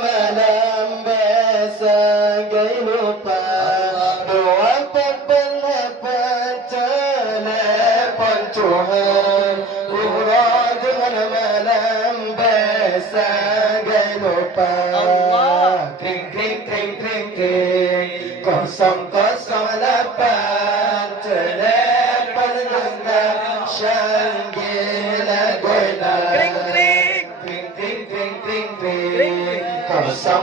malam bersagai lupa. Doa pembelakang telepon Tuhan. Urut dengan malam bersagai lupa. Kring kring kring kring kring 008 telepon genggam Syanggila Goyla. Kring kring kring kring kring kring kring 008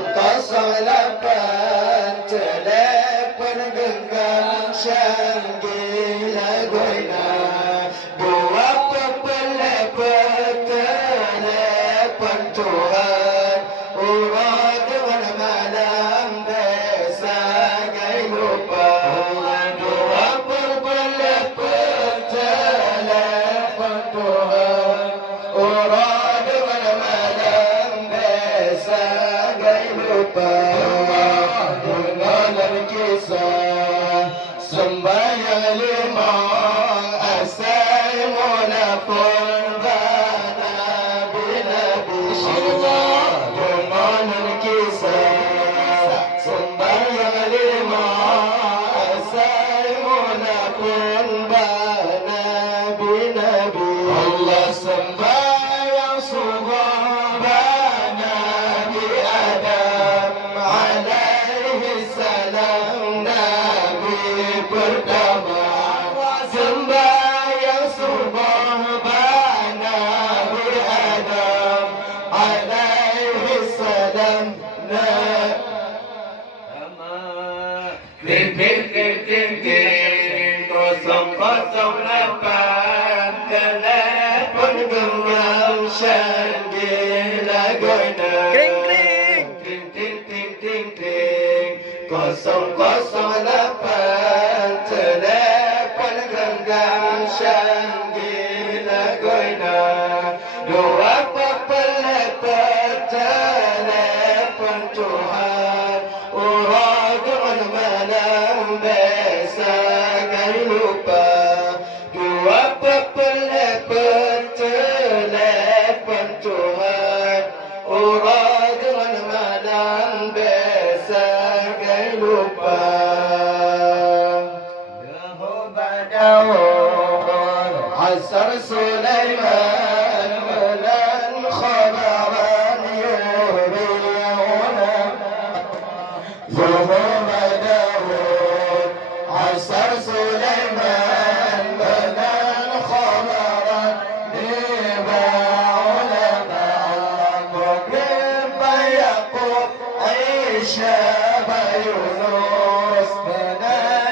telepon genggam Syanggila Goyla. Dua pepelepet telepon Tuhan. Urut dengan malam bersagai lupa. Dua pepelepet telepon Tuhan. Urut dengan malam bersagai lupa. Dengan kisah sembahyang lima asal munafun bana binabi Allah. Dengan kisah sembahyang lima asal munafun bana binabi Allah. Sembahyang subuh bana bi Adam alaihi salam Nabi pertama. Sembahyang subuh bana bi Adam alaihi salam Nabi. Kring kring kring kring kring 008 telepon genggam Syanggila Goyla. Kring kring kring kring kring kring kring 008 telepon genggam Syanggila Goyla. Dua pepelepet telepon Tuhan. Urut dengan malam bersagai lupa. Dua pepelepet telepon Tuhan. Urut dengan malam bersagai lupa. Daud Asar Sulaiman Bulan khabaran yuriuna. Zuhur Daud Asar Sulaiman Bulan khabaran yuriuna. Mukibba Yaqub Aisyah Yunus Benar